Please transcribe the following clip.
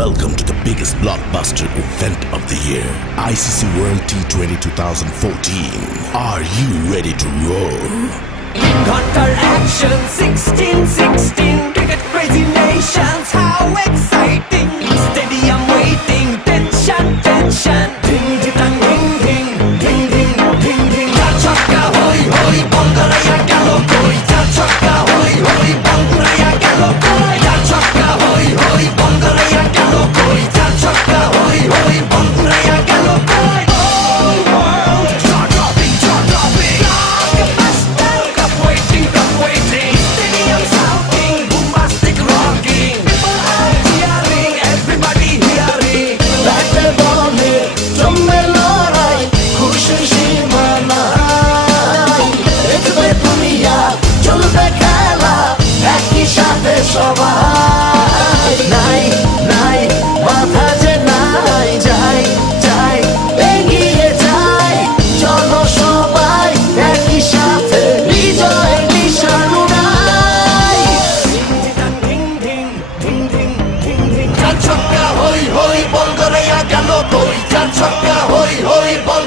Welcome to the biggest blockbuster event of the year, ICC World T20 2014. Are you ready to roll? Counter action 16-16, cricket crazy nations, how exciting! Stadium waiting, tension, tension. Ding ding ding ding ding ding ding ding. Char chakka hoi hoi, Bangaraya gelo koi. Char chakka hoi hoi, Bangaraya gelo koi. Char chakka hoi hoi, Bangaraya gelo koi. Char chakka hoi hoi, Bangaraya gelo koi. All world jaw dropping, jaw dropping. Blockbuster, cup waiting, cup waiting. Stadium shouting, bombastic rocking. People are cheering, everybody hearing. ব্যাটে বলে জমবে লড়াই, খুশি সীমা নাই। দেখবে দুনিয়া, চলবে খেলা, একই সাথে সবাই। নাই নাই মাথা যে নাই, যাই যাই এগিয়ে যাই। চলো সবাই একই সাথে, বিজয়ের নিশানো নাই। Ding ding ding ding ding ding. চার ছক্কা হই হই, বল করে গেল কই। চার ছক্কা হই হই, বল